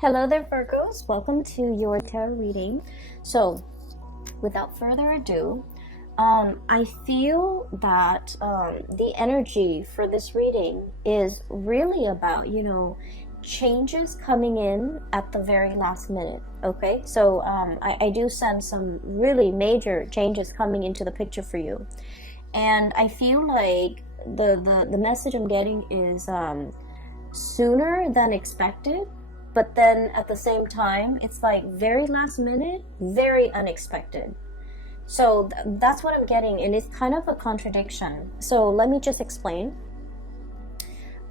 Hello there, Virgos. Welcome to your tarot reading. So, without further ado, I feel that the energy for this reading is really about, changes coming in at the very last minute. Okay, so I do sense some really major changes coming into the picture for you, and I feel like the message I'm getting is sooner than expected. But then at the same time, it's like very last minute, very unexpected. So that's what I'm getting, and it's kind of a contradiction. So let me just explain.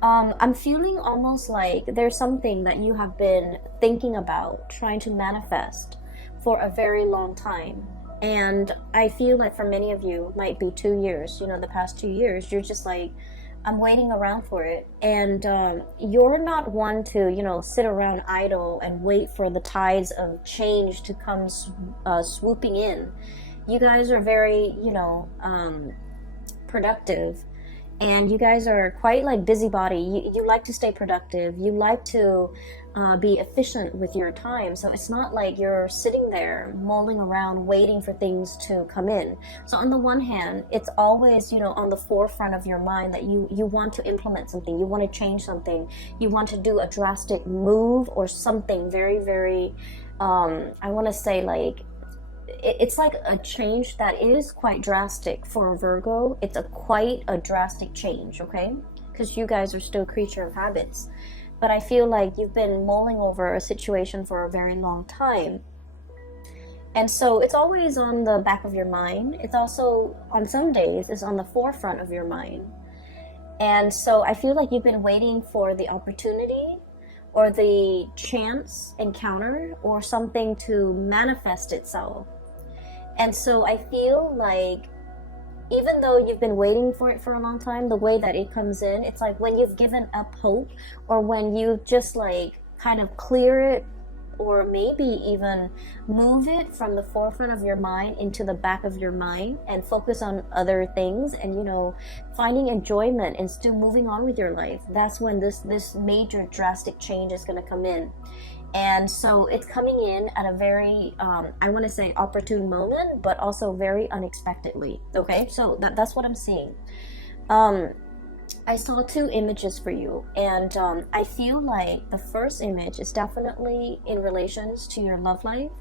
I'm feeling almost like there's something that you have been thinking about, trying to manifest for a very long time. And I feel like for many of you, might be 2 years, the past 2 years, you're just like, I'm waiting around for it. And you're not one to, sit around idle and wait for the tides of change to come swooping in. You guys are very, productive. And you guys are quite like busybody. You like to stay productive. You like to be efficient with your time. So it's not like you're sitting there mulling around waiting for things to come in. So on the one hand, it's always, on the forefront of your mind that you want to implement something. You want to change something. You want to do a drastic move or something very, very, I want to say like, it's like a change that is quite drastic for a Virgo. It's quite a drastic change, okay? Because you guys are still a creature of habits. But I feel like you've been mulling over a situation for a very long time. And so it's always on the back of your mind. It's also, on some days, it's on the forefront of your mind. And so I feel like you've been waiting for the opportunity or the chance encounter or something to manifest itself. And so I feel like even though you've been waiting for it for a long time, the way that it comes in, it's like when you've given up hope or when you just like kind of clear it or maybe even move it from the forefront of your mind into the back of your mind and focus on other things and, finding enjoyment and still moving on with your life. That's when this major drastic change is going to come in. And so it's coming in at a very, I want to say opportune moment, but also very unexpectedly. Okay, so that's what I'm seeing. I saw 2 images for you, and I feel like the first image is definitely in relations to your love life.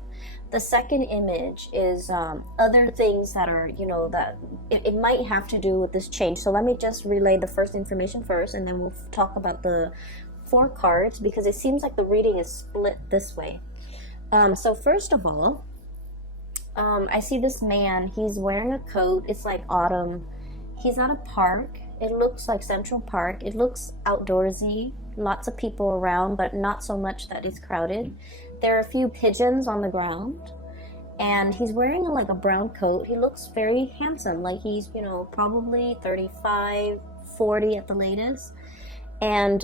The second image is other things that are, that it might have to do with this change. So let me just relay the first information first, and then we'll talk about the 4 cards, because it seems like the reading is split this way. So first of all, I see this man. He's wearing a coat. It's like autumn. He's at a park. It looks like Central Park. It looks outdoorsy. Lots of people around, but not so much that it's crowded. There are a few pigeons on the ground. And he's wearing like a brown coat. He looks very handsome. Like he's, probably 35, 40 at the latest. And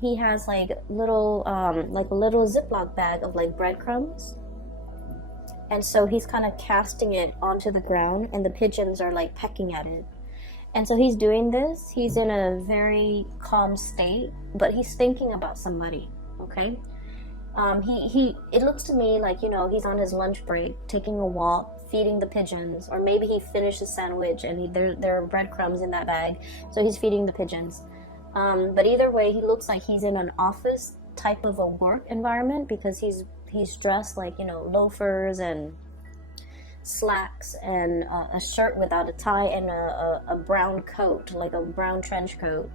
he has like a little Ziploc bag of like breadcrumbs. And so he's kind of casting it onto the ground, and the pigeons are like pecking at it. And so he's doing this. He's in a very calm state, but he's thinking about somebody. Okay. It looks to me like, he's on his lunch break, taking a walk, feeding the pigeons, or maybe he finished his sandwich and there are breadcrumbs in that bag, so he's feeding the pigeons. But either way, he looks like he's in an office type of a work environment, because he's dressed like, loafers and slacks and a shirt without a tie and a brown coat, like a brown trench coat.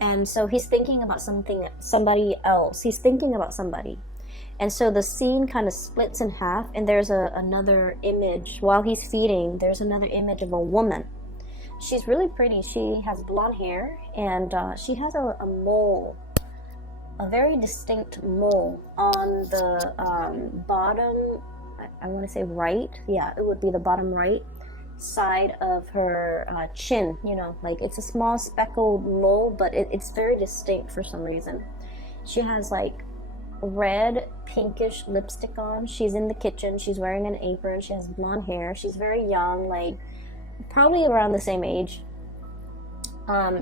And so he's thinking about somebody else. He's thinking about somebody. And so the scene kind of splits in half, and there's another image. While he's feeding, there's another image of a woman. She's really pretty. She has blonde hair, and she has a mole, a very distinct mole on the bottom, I want to say right. Yeah, it would be the bottom right side of her chin. Like it's a small speckled mole, but it's very distinct for some reason. She has like red pinkish lipstick on. She's in the kitchen. She's wearing an apron. She has blonde hair. She's very young, like probably around the same age.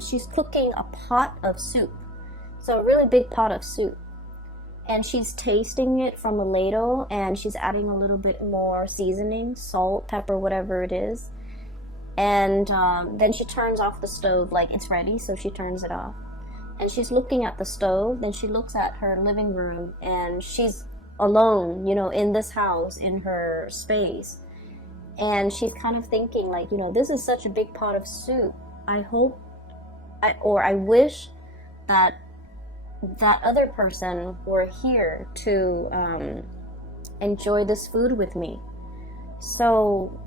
She's cooking a pot of soup. So a really big pot of soup. And she's tasting it from a ladle, and she's adding a little bit more seasoning, salt, pepper, whatever it is. And then she turns off the stove, like it's ready, so she turns it off. And she's looking at the stove, then she looks at her living room, and she's alone, you know, in this house, in her space. And she's kind of thinking like, you know, this is such a big pot of soup. I wish that that other person were here to enjoy this food with me. So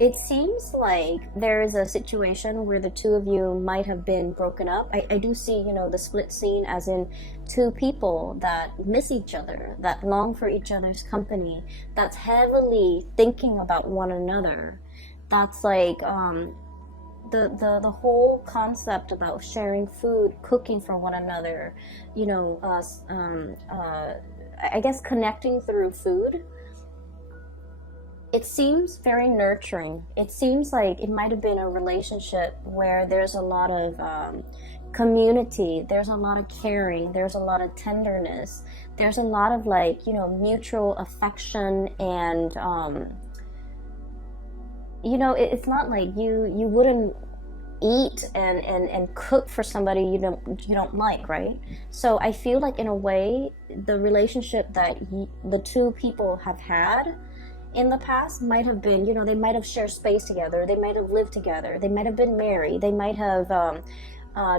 it seems like there is a situation where the two of you might have been broken up. I do see, you know, the split scene as in two people that miss each other, that long for each other's company, that's heavily thinking about one another. That's like the whole concept about sharing food, cooking for one another, you know, I guess connecting through food. It seems very nurturing. It seems like it might have been a relationship where there's a lot of community, there's a lot of caring, there's a lot of tenderness, there's a lot of like, you know, mutual affection, and you know, it's not like you wouldn't eat and cook for somebody you don't like, right? So I feel like in a way the relationship that the two people have had in the past might have been, you know, they might have shared space together, they might have lived together, they might have been married, they might have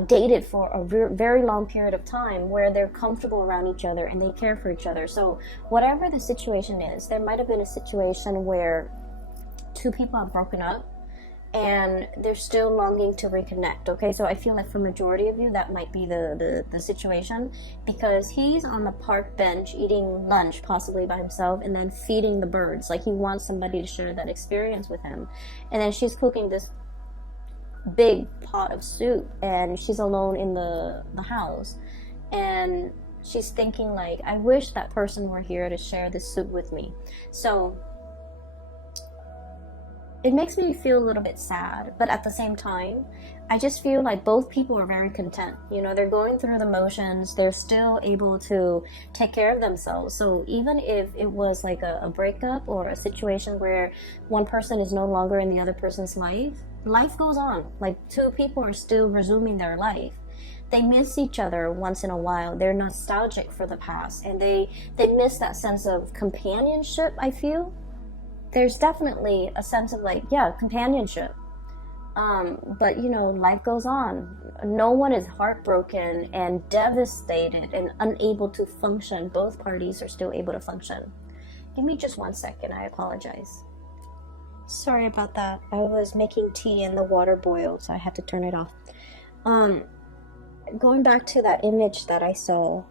dated for a very long period of time where they're comfortable around each other and they care for each other. So whatever the situation is, there might have been a situation where two people have broken up and they're still longing to reconnect. Okay, so I feel like for majority of you that might be the situation, because he's on the park bench eating lunch possibly by himself and then feeding the birds, like he wants somebody to share that experience with him. And then she's cooking this big pot of soup and she's alone in the house, and she's thinking like, I wish that person were here to share this soup with me. So it makes me feel a little bit sad, but at the same time, I just feel like both people are very content. You know, they're going through the motions, they're still able to take care of themselves. So even if it was like a breakup or a situation where one person is no longer in the other person's life goes on. Like two people are still resuming their life. They miss each other once in a while. They're nostalgic for the past, and they miss that sense of companionship, I feel. There's definitely a sense of like, yeah, companionship. But you know, life goes on. No one is heartbroken and devastated and unable to function. Both parties are still able to function. Give me just 1 second, I apologize. Sorry about that. I was making tea and the water boiled, so I had to turn it off. Going back to that image that I saw,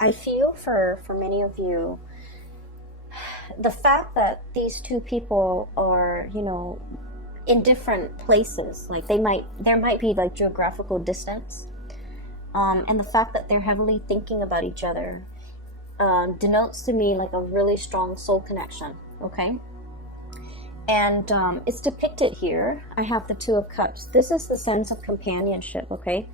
I feel for many of you, the fact that these two people are, you know, in different places, like there might be like geographical distance, and the fact that they're heavily thinking about each other denotes to me like a really strong soul connection. Okay, and it's depicted here. I have the Two of Cups. This is the sense of companionship. Okay,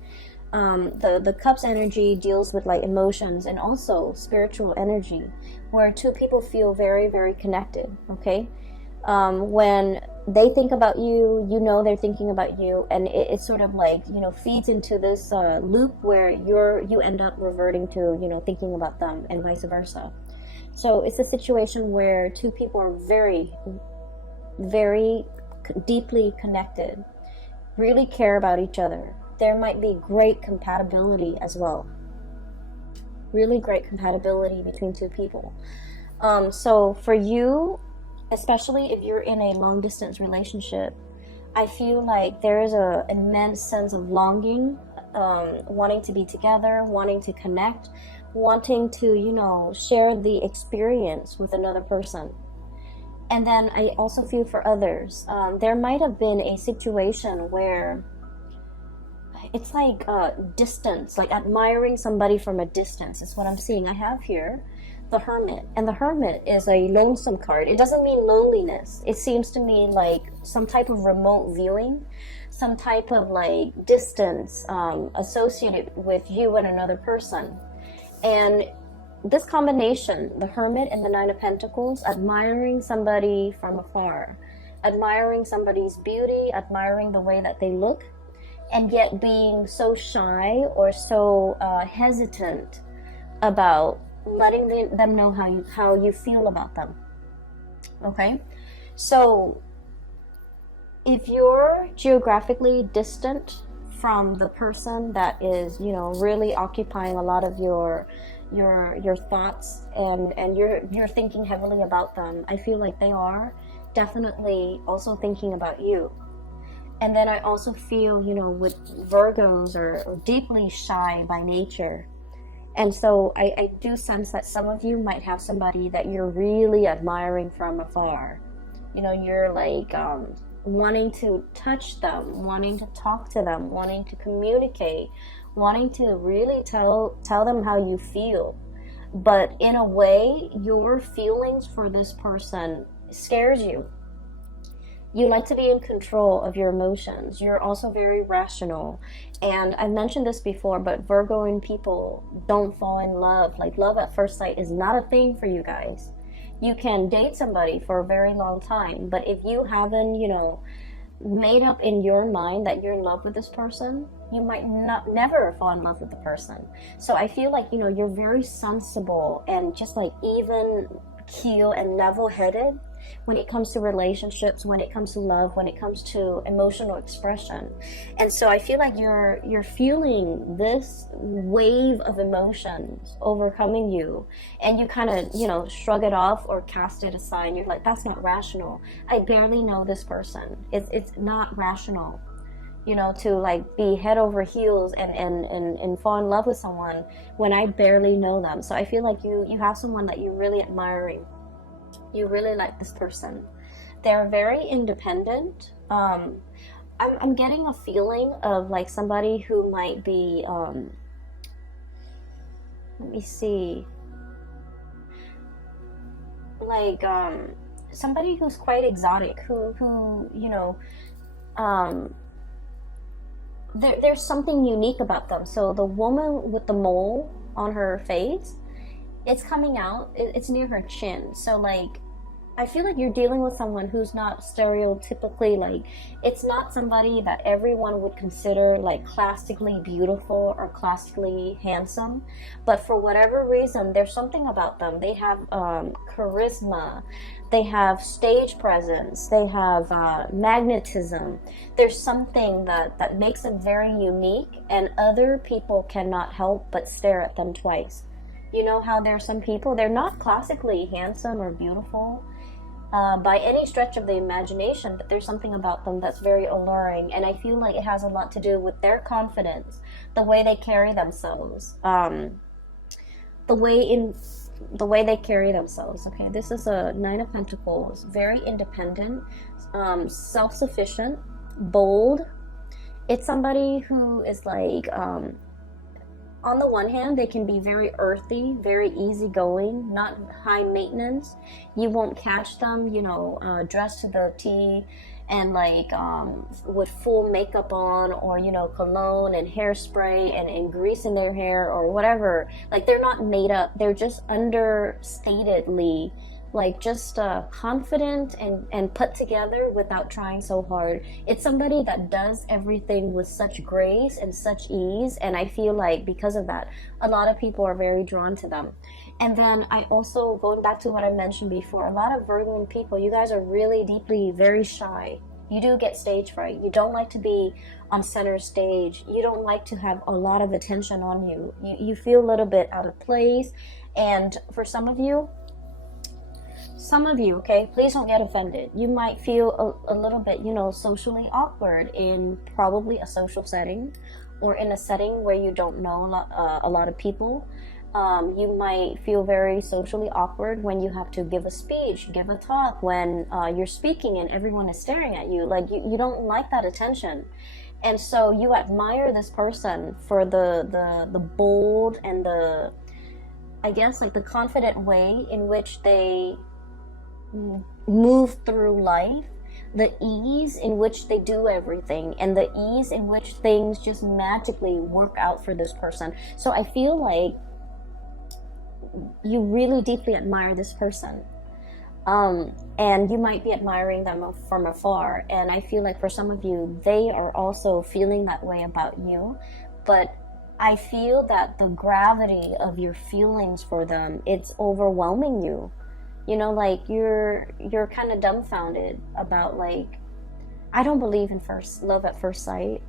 the Cups energy deals with like emotions and also spiritual energy, where two people feel very, very connected. Okay, when they think about you, you know they're thinking about you, and it's sort of like, you know, feeds into this loop where you end up reverting to, you know, thinking about them, and vice versa. So it's a situation where two people are very, very deeply connected, really care about each other. There might be great compatibility as well. Really great compatibility between two people. So for you, especially if you're in a long distance relationship, I feel like there is an immense sense of longing, wanting to be together, wanting to connect, wanting to, you know, share the experience with another person. And then I also feel for others, there might have been a situation where it's like distance, like admiring somebody from a distance is what I'm seeing. I have here the Hermit, and the Hermit is a lonesome card. It doesn't mean loneliness. It seems to me like some type of remote viewing. some type of like distance associated with you and another person. And this combination, the Hermit and the Nine of Pentacles, admiring somebody from afar, admiring somebody's beauty, admiring the way that they look, and yet being so shy or so hesitant about letting them know how you feel about them. Okay, so if you're geographically distant from the person that is, you know, really occupying a lot of your thoughts, and you're thinking heavily about them, I feel like they are definitely also thinking about you. And then I also feel, you know, with Virgos are deeply shy by nature. And so I do sense that some of you might have somebody that you're really admiring from afar. You know, you're like wanting to touch them, wanting to talk to them, wanting to communicate, wanting to really tell them how you feel. But in a way, your feelings for this person scares you. You like to be in control of your emotions. You're also very rational. And I've mentioned this before, but Virgoing people don't fall in love. Like, love at first sight is not a thing for you guys. You can date somebody for a very long time, but if you haven't, you know, made up in your mind that you're in love with this person, you might never fall in love with the person. So I feel like, you know, you're very sensible and just like even keel and level-headed when it comes to relationships, when it comes to love, when it comes to emotional expression. And so I feel like you're feeling this wave of emotions overcoming you, and you kind of, you know, shrug it off or cast it aside. You're like, that's not rational. I barely know this person. It's not rational, you know, to like be head over heels and fall in love with someone when I barely know them. So I feel like you have someone that you're really admiring. You really like this person. They're very independent. I'm getting a feeling of like somebody who might be, let me see, like somebody who's quite exotic, who you know, there's something unique about them. So the woman with the mole on her face, it's coming out, it's near her chin. So like, I feel like you're dealing with someone who's not stereotypically, like, it's not somebody that everyone would consider like classically beautiful or classically handsome, but for whatever reason, there's something about them. They have charisma, they have stage presence, they have magnetism. There's something that makes them very unique, and other people cannot help but stare at them twice. You know how there's some people, they're not classically handsome or beautiful by any stretch of the imagination, but there's something about them that's very alluring, and I feel like it has a lot to do with their confidence, the way they carry themselves, the way they carry themselves. Okay, this is a Nine of Pentacles, very independent, self-sufficient, bold. It's somebody who is like, on the one hand, they can be very earthy, very easygoing, not high maintenance. You won't catch them, you know, dressed to the T and like with full makeup on, or, you know, cologne and hairspray and grease in their hair or whatever. Like, they're not made up. They're just understatedly like just confident and put together without trying so hard. It's somebody that does everything with such grace and such ease, and I feel like because of that, a lot of people are very drawn to them. And then I also, going back to what I mentioned before, a lot of Virgo people, you guys are really deeply very shy. You do get stage fright. You don't like to be on center stage. You don't like to have a lot of attention on you. You feel a little bit out of place. And for some of you, okay, please don't get offended. You might feel a little bit, you know, socially awkward in probably a social setting, or in a setting where you don't know a lot of people. You might feel very socially awkward when you have to give a speech, give a talk, when you're speaking and everyone is staring at you. Like, you don't like that attention. And so you admire this person for the bold and the, I guess, like the confident way in which they move through life. the ease in which they do everything, and the ease in which things just magically work out for this person. So I feel like you really deeply admire this person. And you might be admiring them from afar. And I feel like for some of you, they are also feeling that way about you. But I feel that the gravity of your feelings for them, it's overwhelming you. You know, like you're kind of dumbfounded about, like, I don't believe in love at first sight.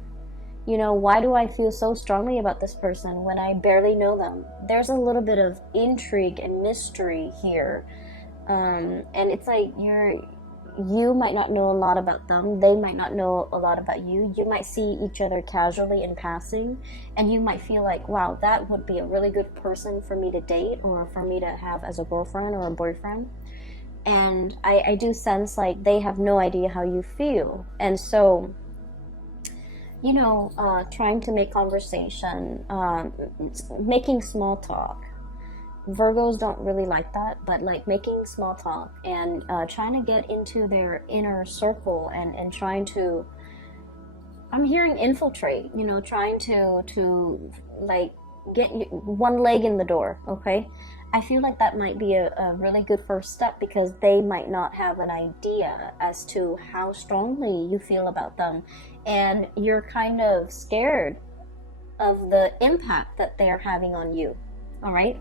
You know, why do I feel so strongly about this person when I barely know them? There's a little bit of intrigue and mystery here. And it's like you might not know a lot about them. They might not know a lot about you. You might see each other casually in passing, and you might feel like, wow, that would be a really good person for me to date or for me to have as a girlfriend or a boyfriend. And I do sense like they have no idea how you feel. And so, you know, trying to make conversation, making small talk. Virgos don't really like that, but like making small talk and trying to get into their inner circle and trying to, I'm hearing infiltrate, you know, trying to like get one leg in the door, okay? I feel like that might be a really good first step, because they might not have an idea as to how strongly you feel about them, and you're kind of scared of the impact that they're having on you, all right?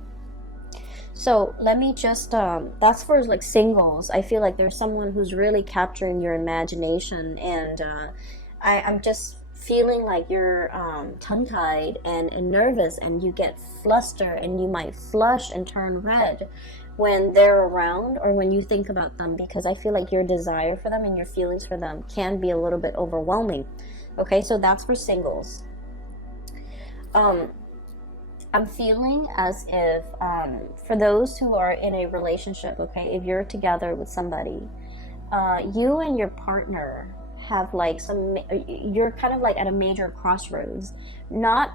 So let me just, that's for like singles. I feel like there's someone who's really capturing your imagination, and I'm just feeling like you're tongue-tied and nervous, and you get flustered, and you might flush and turn red when they're around or when you think about them, because I feel like your desire for them and your feelings for them can be a little bit overwhelming. Okay, so that's for singles. I'm feeling as if, for those who are in a relationship, okay, if you're together with somebody, you and your partner have like you're kind of like at a major crossroads, not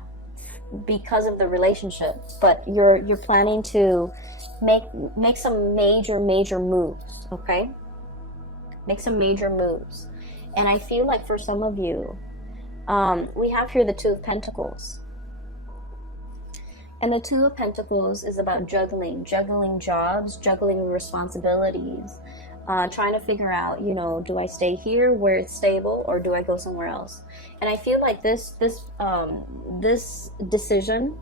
because of the relationship, but you're planning to make some major moves, okay? Make some major moves. And I feel like for some of you, we have here the Two of Pentacles. And the Two of Pentacles is about juggling jobs, juggling responsibilities, trying to figure out, you know, do I stay here where it's stable, or do I go somewhere else? And I feel like this decision,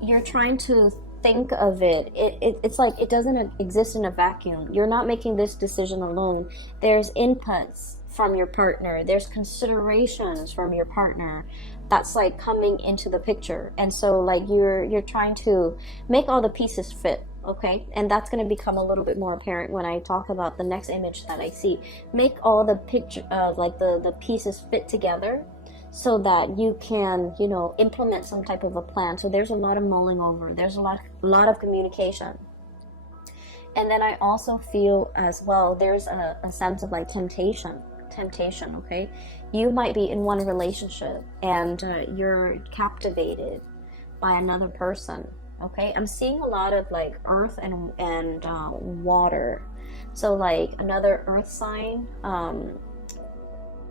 you're trying to think of it. It's like it doesn't exist in a vacuum. You're not making this decision alone. There's inputs from your partner. There's considerations from your partner that's like coming into the picture. And so like you're trying to make all the pieces fit, okay? And that's going to become a little bit more apparent when I talk about the next image that I see. Make all the picture like the pieces fit together so that you can, you know, implement some type of a plan. So there's a lot of mulling over. There's a lot of communication. And then I also feel as well, there's a sense of like temptation, okay? You might be in one relationship and you're captivated by another person, okay? I'm seeing a lot of like earth and water. So like another earth sign,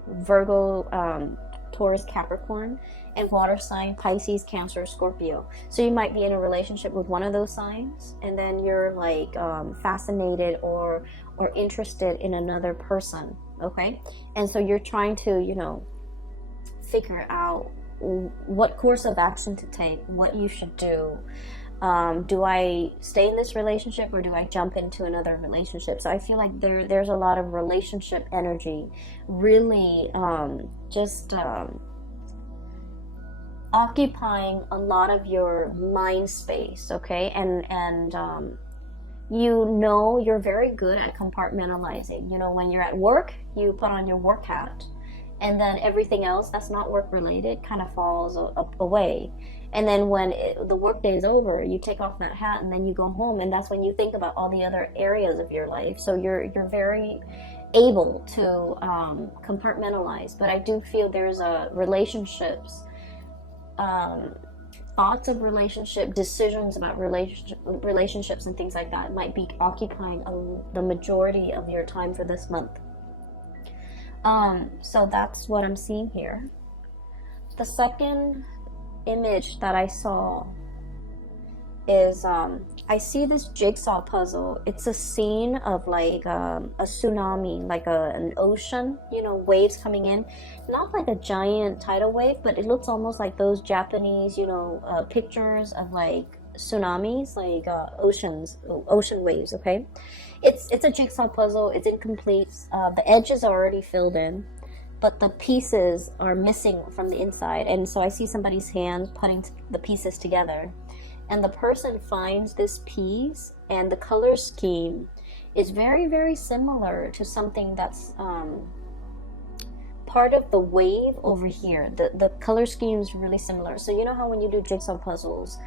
Virgo, Taurus, Capricorn, and water sign, Pisces, Cancer, Scorpio. So you might be in a relationship with one of those signs, and then you're like fascinated or interested in another person, okay? And so you're trying to, you know, figure out what course of action to take, what you should do. Do I stay in this relationship or do I jump into another relationship? So I feel like there's a lot of relationship energy, really occupying a lot of your mind space, okay? And you know, you're very good at compartmentalizing. You know, when you're at work, you put on your work hat, and then everything else that's not work related kind of falls away. And then when the work day is over, you take off that hat and then you go home, and that's when you think about all the other areas of your life. So you're very able to compartmentalize. But I do feel there's relationships, thoughts of relationship, decisions about relationships and things like that might be occupying the majority of your time for this month. So that's what I'm seeing here. The second image that I saw is I see this jigsaw puzzle. It's a scene of like a tsunami, like an ocean, you know, waves coming in. Not like a giant tidal wave, but it looks almost like those Japanese, you know, pictures of like tsunamis, like ocean waves. Okay, it's a jigsaw puzzle. It's incomplete. The edges are already filled in, but the pieces are missing from the inside. And so I see somebody's hand putting the pieces together. And the person finds this piece, and the color scheme is very, very similar to something that's part of the wave over here. The color scheme is really similar. So you know how when you do jigsaw puzzles,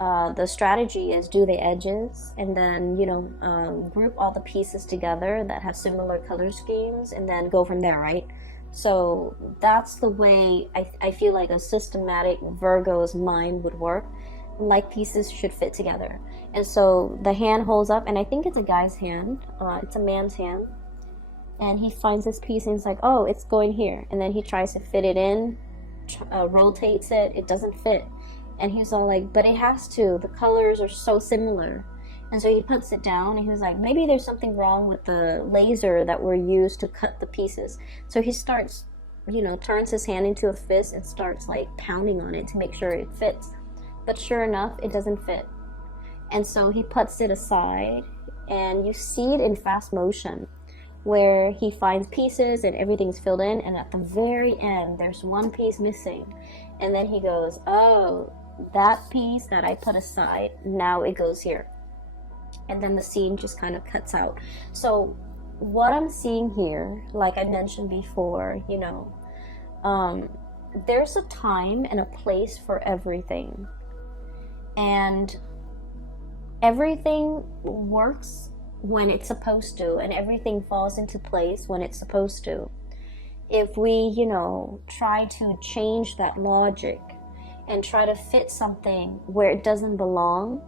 the strategy is do the edges and then, you know, group all the pieces together that have similar color schemes and then go from there, right? So that's the way I feel like a systematic Virgo's mind would work. Like pieces should fit together. And so the hand holds up, and I think it's a guy's hand, it's a man's hand, and he finds this piece and he's like, oh, it's going here. And then he tries to fit it in, rotates it, it doesn't fit. And he's all like, but it has to, the colors are so similar. And so he puts it down and he was like, maybe there's something wrong with the laser that were used to cut the pieces. So he starts, you know, turns his hand into a fist and starts like pounding on it to make sure it fits. But sure enough, it doesn't fit. And so he puts it aside, and you see it in fast motion where he finds pieces and everything's filled in, and at the very end there's one piece missing. And then he goes, oh, that piece that I put aside, now it goes here. And then the scene just kind of cuts out. So what I'm seeing here, like I mentioned before, you know, there's a time and a place for everything. And everything works when it's supposed to, and everything falls into place when it's supposed to. If we, you know, try to change that logic and try to fit something where it doesn't belong,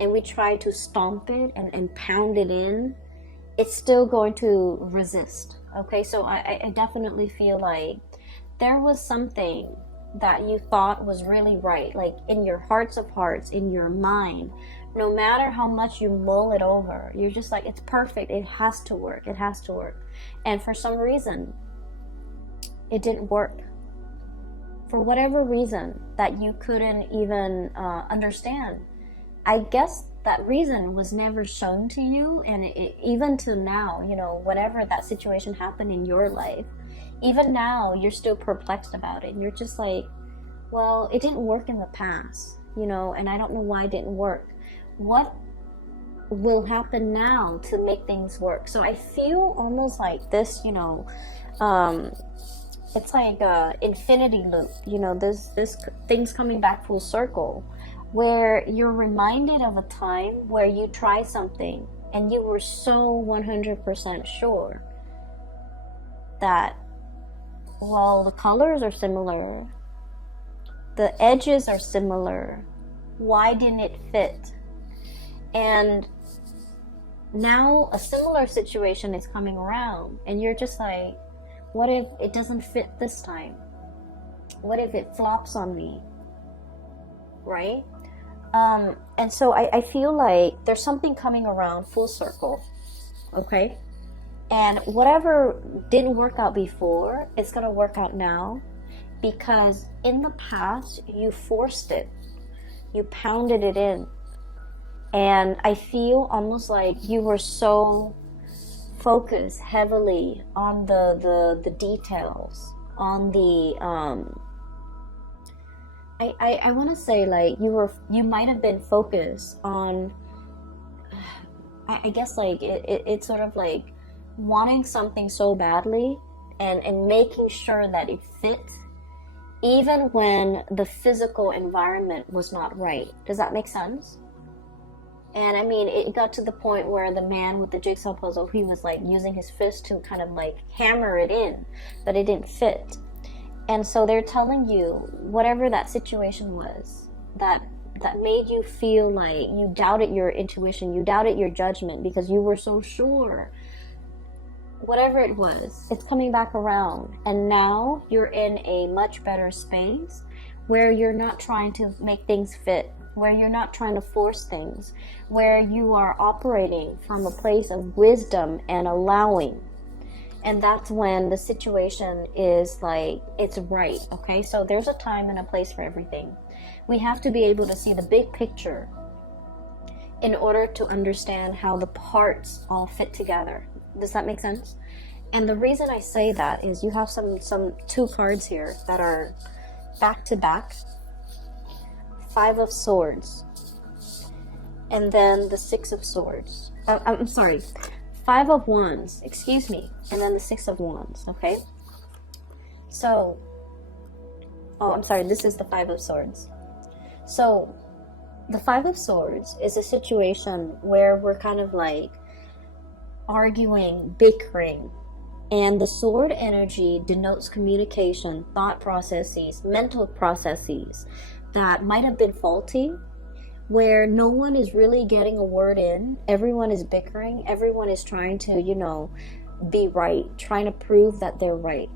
and we try to stomp it and pound it in, it's still going to resist. Okay, so I definitely feel like there was something that you thought was really right, like in your hearts of hearts, in your mind, no matter how much you mull it over, you're just like, it's perfect, it has to work, it has to work. And for some reason, it didn't work. For whatever reason that you couldn't even understand. I guess that reason was never shown to you, and even to now, you know, whenever that situation happened in your life, even now, you're still perplexed about it. And you're just like, well, it didn't work in the past, you know, and I don't know why it didn't work. What will happen now to make things work? So I feel almost like this, you know, it's like a infinity loop, you know, this things coming back full circle, where you're reminded of a time where you tried something and you were so 100% sure that, well, the colors are similar, the edges are similar, why didn't it fit? And now a similar situation is coming around, and you're just like, what if it doesn't fit this time? What if it flops on me? Right? And so I feel like there's something coming around full circle, okay? And whatever didn't work out before, it's going to work out now, because in the past, you forced it. You pounded it in. And I feel almost like you were so focused heavily on the details, on the, I want to say like you might have been focused on, I guess like it's sort of like wanting something so badly and making sure that it fits even when the physical environment was not right. Does that make sense? And I mean, it got to the point where the man with the jigsaw puzzle, he was like using his fist to kind of like hammer it in, but it didn't fit. And so they're telling you whatever that situation was that made you feel like you doubted your intuition, you doubted your judgment because you were so sure whatever it was, it's coming back around. And now you're in a much better space where you're not trying to make things fit, where you're not trying to force things, where you are operating from a place of wisdom and allowing. And that's when the situation is like, it's right, okay? So there's a time and a place for everything. We have to be able to see the big picture in order to understand how the parts all fit together. Does that make sense? And the reason I say that is you have some two cards here that are back to back. 5 of Swords. And then the 6 of Swords. I'm sorry. 5 of Wands. Excuse me. And then the 6 of Wands. Okay? So, oh, I'm sorry. This is the 5 of Swords. So, the 5 of Swords is a situation where we're kind of like arguing, bickering. And the sword energy denotes communication, thought processes, mental processes that might have been faulty, where no one is really getting a word in. Everyone is bickering. Everyone is trying to, be right, trying to prove that they're right.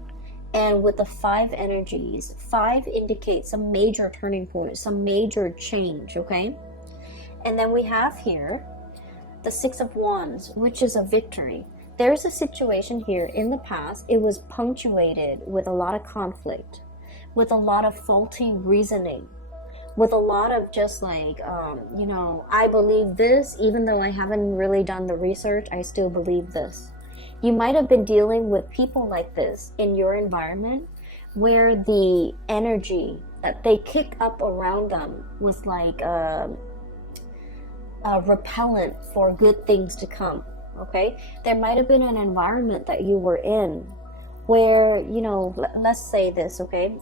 And with the 5 energies, 5 indicates some major turning point, some major change, okay? And then we have here the 6 of Wands, which is a victory. There's a situation here in the past, it was punctuated with a lot of conflict, with a lot of faulty reasoning, with a lot of just like, I believe this, even though I haven't really done the research, I still believe this. You might have been dealing with people like this in your environment where the energy that they kick up around them was like a repellent for good things to come. Okay, there might have been an environment that you were in where, let's say this, okay,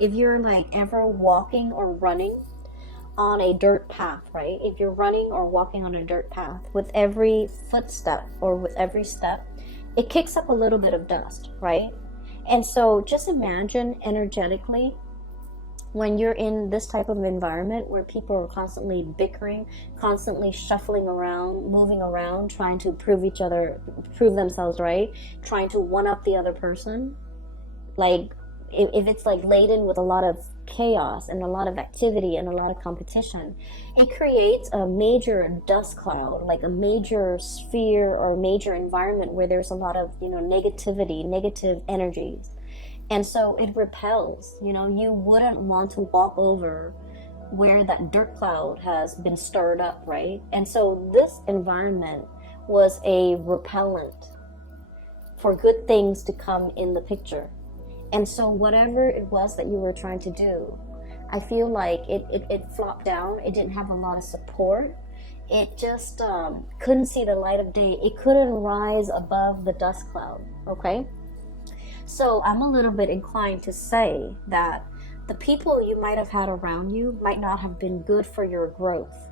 if you're like ever walking or running on a dirt path, right? If you're running or walking on a dirt path, with every footstep or with every step, it kicks up a little bit of dust, right? And so just imagine energetically when you're in this type of environment where people are constantly bickering, constantly shuffling around, moving around, trying to prove themselves right, trying to one up the other person. Like, if it's like laden with a lot of chaos and a lot of activity and a lot of competition, it creates a major dust cloud, like a major sphere or a major environment where there's a lot of, negativity, negative energies. And so it repels, you wouldn't want to walk over where that dirt cloud has been stirred up, right? And so this environment was a repellent for good things to come in the picture. And so whatever it was that you were trying to do, I feel like it flopped down. It didn't have a lot of support. It just couldn't see the light of day. It couldn't rise above the dust cloud, okay? So I'm a little bit inclined to say that the people you might have had around you might not have been good for your growth.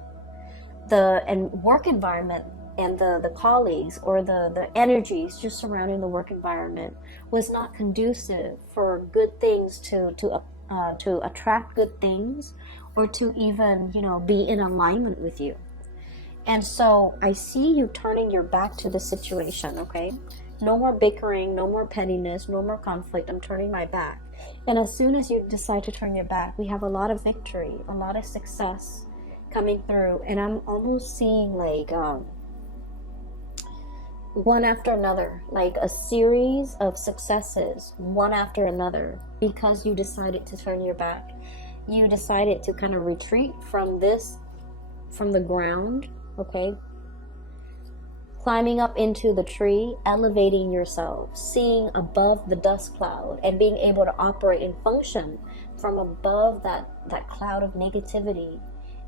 The work environment and the colleagues or the energies just surrounding the work environment was not conducive for good things to attract good things or to even, be in alignment with you. And so I see you turning your back to the situation, okay? No more bickering, no more pettiness, no more conflict. I'm turning my back. And as soon as you decide to turn your back, we have a lot of victory, a lot of success coming through. And I'm almost seeing like one after another, like a series of successes, one after another, because you decided to turn your back. You decided to kind of retreat from the ground, okay? Climbing up into the tree, elevating yourself, seeing above the dust cloud, and being able to operate and function from above that cloud of negativity,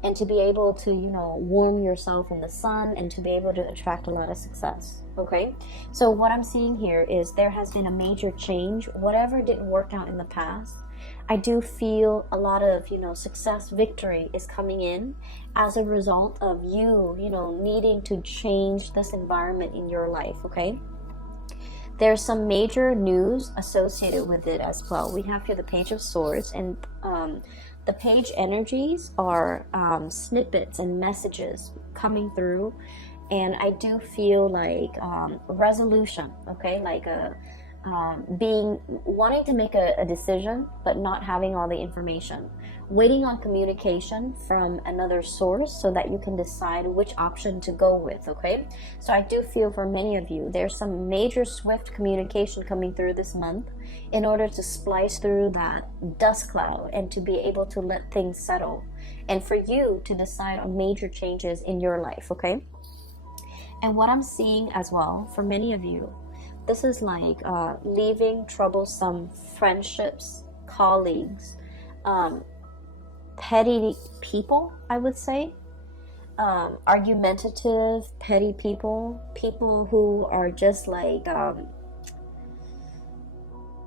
and to be able to, warm yourself in the sun and to be able to attract a lot of success, okay? So what I'm seeing here is there has been a major change. Whatever didn't work out in the past, I do feel a lot of, success, victory is coming in as a result of you, needing to change this environment in your life, okay? There's some major news associated with it as well. We have here the Page of Swords, and the page energies are snippets and messages coming through, And I do feel like resolution, okay, like being wanting to make a decision but not having all the information, waiting on communication from another source so that you can decide which option to go with. Okay, so I do feel for many of you there's some major swift communication coming through this month in order to splice through that dust cloud and to be able to let things settle, and for you to decide on major changes in your life. Okay, and what I'm seeing as well for many of you, this is like leaving troublesome friendships, colleagues, petty people, I would say. Argumentative, petty people, people who are just like,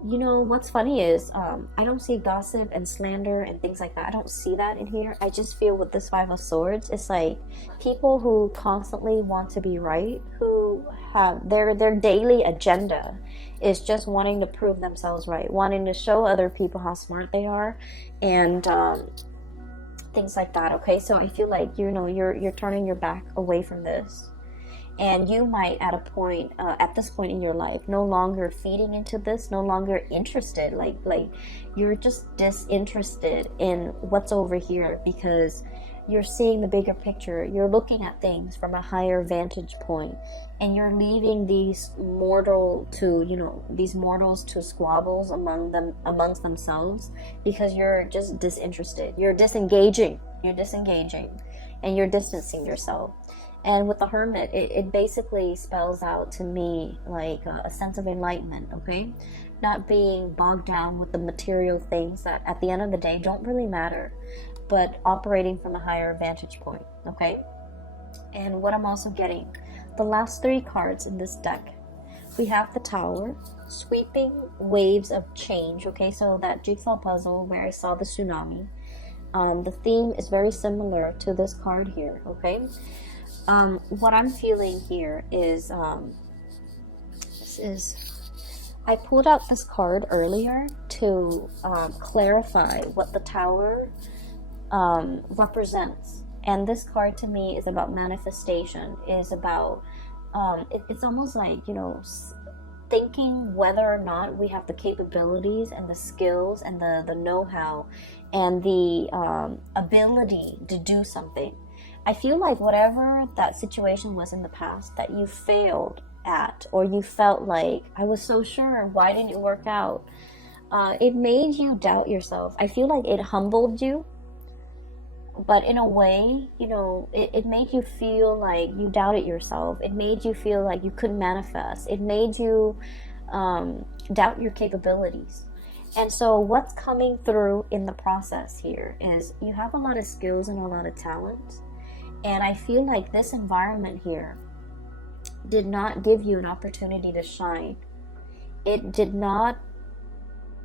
you know, what's funny is I don't see gossip and slander and things like that. I don't see that in here. I just feel with this Five of Swords, it's like people who constantly want to be right, who have their daily agenda is just wanting to prove themselves right, wanting to show other people how smart they are, and things like that. Okay, so I feel like, you know, you're turning your back away from this. And you might at this point in your life, no longer feeding into this, no longer interested, like you're just disinterested in what's over here because you're seeing the bigger picture. You're looking at things from a higher vantage point, and you're leaving these mortals to squabbles amongst themselves because you're just disinterested. You're disengaging, and you're distancing yourself. And with the Hermit, it basically spells out to me like a sense of enlightenment, okay? Not being bogged down with the material things that at the end of the day don't really matter, but operating from a higher vantage point, okay? And what I'm also getting, the last three cards in this deck, we have the Tower, sweeping waves of change, okay? So that jigsaw puzzle where I saw the tsunami, the theme is very similar to this card here, okay? What I'm feeling here is, I pulled out this card earlier to clarify what the Tower represents. And this card to me is about manifestation, is about, it's almost like, you know, thinking whether or not we have the capabilities and the skills and the know-how and the ability to do something. I feel like whatever that situation was in the past that you failed at, or you felt like, I was so sure, why didn't it work out? It made you doubt yourself. I feel like it humbled you, but in a way, you know, it made you feel like you doubted yourself. It made you feel like you couldn't manifest. It made you doubt your capabilities. And so what's coming through in the process here is you have a lot of skills and a lot of talent. And I feel like this environment here did not give you an opportunity to shine. It did not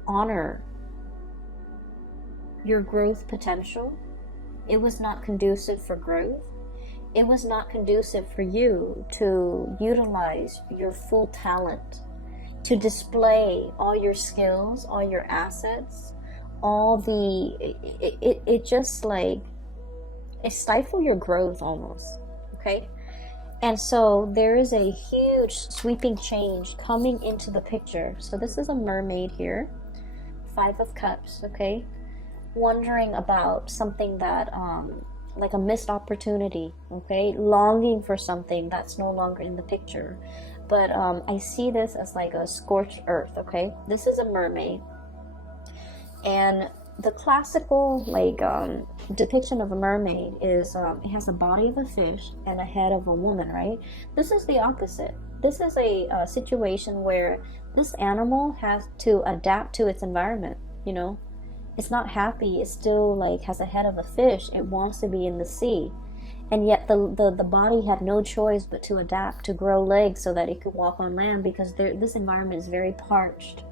honor your growth potential. It was not conducive for growth. It was not conducive for you to utilize your full talent, to display all your skills, all your assets, it just like, it stifles your growth almost, okay? And so there is a huge sweeping change coming into the picture. So this is a mermaid here, Five of Cups, okay? Wondering about something that, like a missed opportunity, okay? Longing for something that's no longer in the picture. But I see this as like a scorched earth, okay? This is a mermaid. And the classical like depiction of a mermaid is it has a body of a fish and a head of a woman, right? This is the opposite. This is a situation where this animal has to adapt to its environment, you know? It's not happy. It still like has a head of a fish. It wants to be in the sea. And yet the body had no choice but to adapt, to grow legs so that it could walk on land, because this environment is very parched.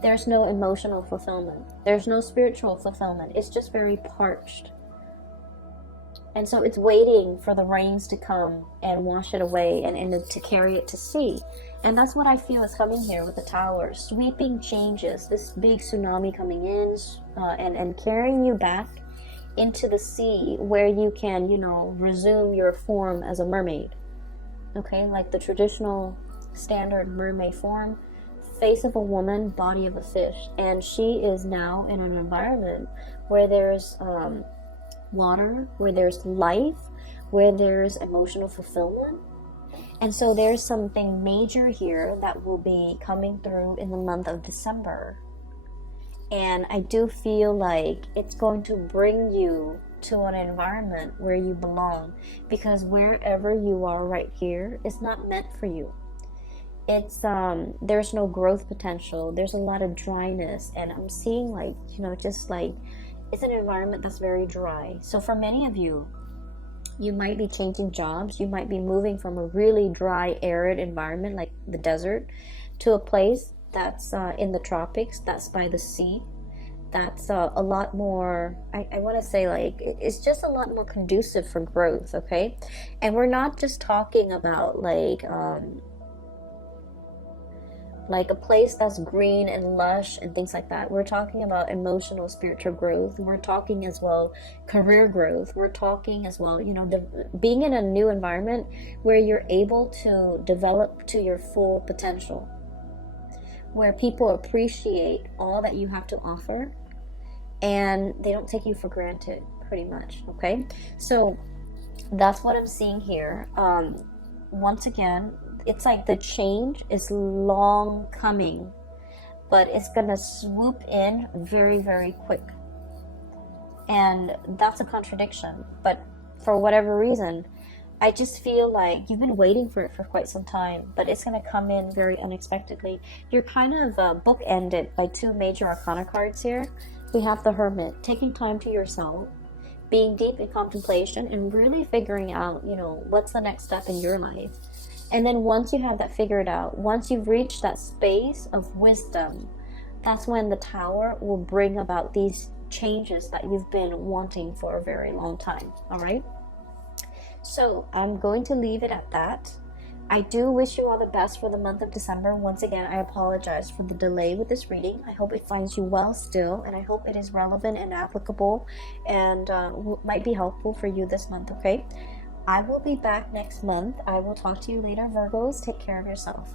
There's no emotional fulfillment. There's no spiritual fulfillment. It's just very parched. And so it's waiting for the rains to come and wash it away and to carry it to sea. And that's what I feel is coming here with the Tower. Sweeping changes, this big tsunami coming in and carrying you back into the sea where you can, you know, resume your form as a mermaid. okay, like the traditional standard mermaid form, face of a woman, body of a fish. And she is now in an environment where there's water, where there's life, where there's emotional fulfillment. And so there's something major here that will be coming through in the month of December. And I do feel like it's going to bring you to an environment where you belong, because wherever you are right here is not meant for you. It's there's no growth potential. There's a lot of dryness, and I'm seeing like, you know, just like it's an environment that's very dry. So for many of you, you might be changing jobs. You might be moving from a really dry, arid environment like the desert to a place that's in the tropics, that's by the sea, that's a lot more, I want to say, like, it's just a lot more conducive for growth, okay? And we're not just talking about like a place that's green and lush and things like that. We're talking about emotional, spiritual growth. We're talking as well career growth. We're talking as well, you know, being in a new environment where you're able to develop to your full potential, where people appreciate all that you have to offer and they don't take you for granted, pretty much, okay? So that's what I'm seeing here. Once again, it's like the change is long coming, but it's gonna swoop in very, very quick. And that's a contradiction, but for whatever reason, I just feel like you've been waiting for it for quite some time, but it's going to come in very unexpectedly. You're kind of bookended by two major arcana cards here. We have the Hermit, taking time to yourself, being deep in contemplation, and really figuring out, you know, what's the next step in your life. And then once you have that figured out, once you've reached that space of wisdom, that's when the Tower will bring about these changes that you've been wanting for a very long time, all right? So I'm going to leave it at that. I do wish you all the best for the month of December. Once again, I apologize for the delay with this reading. I hope it finds you well still, and I hope it is relevant and applicable and might be helpful for you this month, okay? I will be back next month. I will talk to you later, Virgos. Take care of yourself.